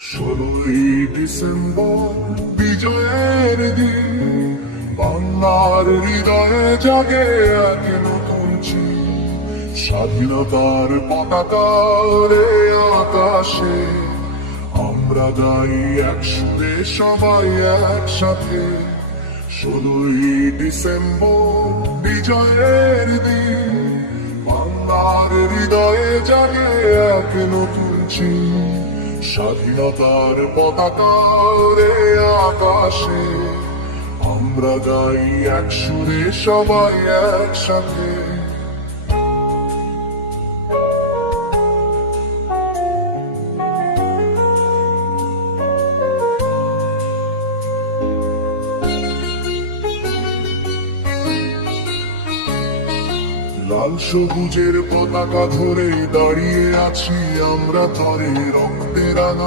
16ই December বিজয়ের দিন, বাংলার হৃদয়ে জাগে এক নতুন চিন। স্বাধীনতার পতাকার এই আকাশে আমরা গাই এক সুরে সবাই একসাথে। 16ই ডিসেম্বর বিজয়ের দিন, বাংলার হৃদয়ে জাগে এক নতুন চিন। স্বাধীনতার পতাকার এই আকাশে আমরা গাই এক সুরে সবাই একসাথে। লাল সবুজের পতাকা ধরে দাঁড়িয়ে আছি আমরা, ধরে রক্তে রাঙা